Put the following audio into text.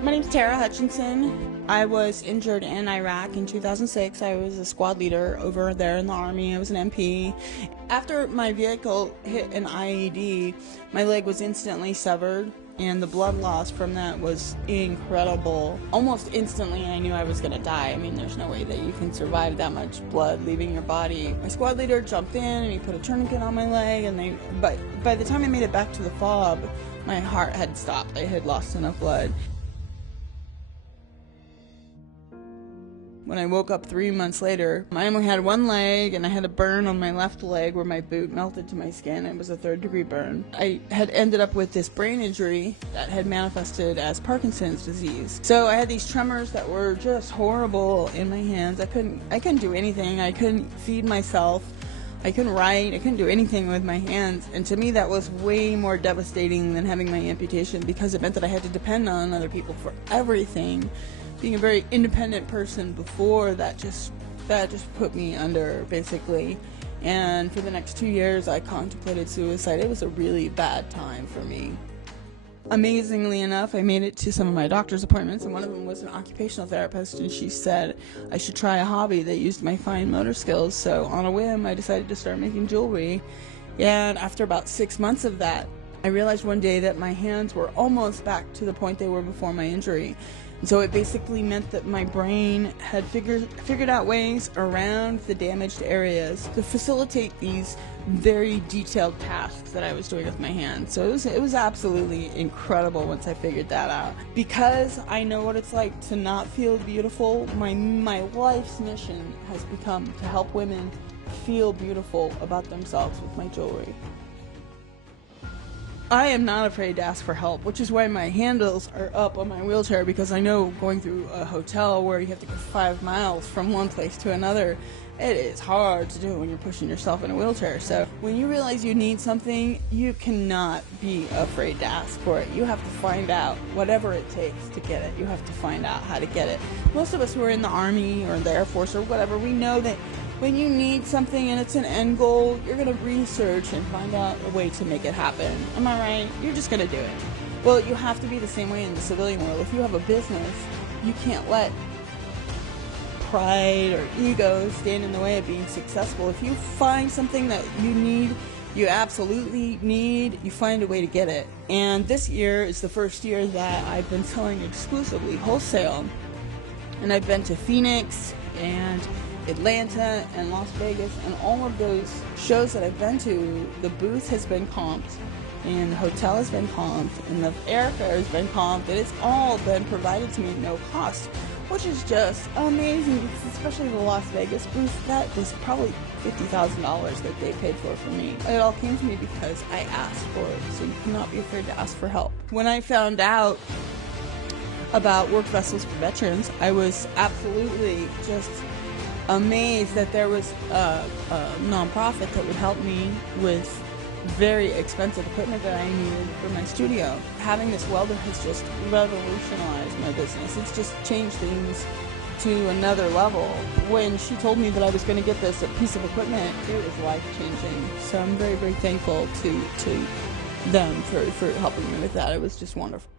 My name's Tara Hutchinson. I was injured in Iraq in 2006. I was a squad leader over there in the Army. I was an MP. After my vehicle hit an IED, my leg was instantly severed, and the blood loss from that was incredible. Almost instantly, I knew I was going to die. I mean, there's no way that you can survive that much blood leaving your body. My squad leader jumped in, and he put a tourniquet on my leg, but by the time I made it back to the fob, my heart had stopped. I had lost enough blood. When I woke up 3 months later, I only had one leg, and I had a burn on my left leg where my boot melted to my skin. It was a third-degree burn. I had ended up with this brain injury that had manifested as Parkinson's disease. So I had these tremors that were just horrible in my hands. I couldn't do anything. I couldn't feed myself. I couldn't write. I couldn't do anything with my hands. And to me, that was way more devastating than having my amputation, because it meant that I had to depend on other people for everything. Being a very independent person before, that just put me under, basically. And for the next 2 years, I contemplated suicide. It was a really bad time for me. Amazingly enough, I made it to some of my doctor's appointments, and one of them was an occupational therapist, and she said I should try a hobby that used my fine motor skills. So on a whim, I decided to start making jewelry. And after about 6 months of that, I realized one day that my hands were almost back to the point they were before my injury. And so it basically meant that my brain had figured out ways around the damaged areas to facilitate these very detailed tasks that I was doing with my hands. So it was absolutely incredible once I figured that out. Because I know what it's like to not feel beautiful, my life's mission has become to help women feel beautiful about themselves with my jewelry. I am not afraid to ask for help, which is why my handles are up on my wheelchair, because I know going through a hotel where you have to go 5 miles from one place to another, it is hard to do when you're pushing yourself in a wheelchair. So when you realize you need something, you cannot be afraid to ask for it. You have to find out whatever it takes to get it. You have to find out how to get it. Most of us who are in the Army or the Air Force or whatever, we know that when you need something and it's an end goal, you're going to research and find out a way to make it happen. Am I right? You're just going to do it. Well, you have to be the same way in the civilian world. If you have a business, you can't let pride or ego stand in the way of being successful. If you find something that you need, you absolutely need, you find a way to get it. And this year is the first year that I've been selling exclusively wholesale. And I've been to Phoenix and Atlanta and Las Vegas, and all of those shows that I've been to, the booth has been comped, and the hotel has been comped, and the airfare has been comped, and it's all been provided to me at no cost, which is just amazing, because especially the Las Vegas booth, that was probably $50,000 that they paid for me. It all came to me because I asked for it, so you cannot be afraid to ask for help. When I found out about work vessels for veterans, I was absolutely just amazed that there was a nonprofit that would help me with very expensive equipment that I needed for my studio. Having this welder has just revolutionized my business. It's just changed things to another level. When she told me that I was going to get this piece of equipment, it was life-changing. So I'm very, very thankful to them for helping me with that. It was just wonderful.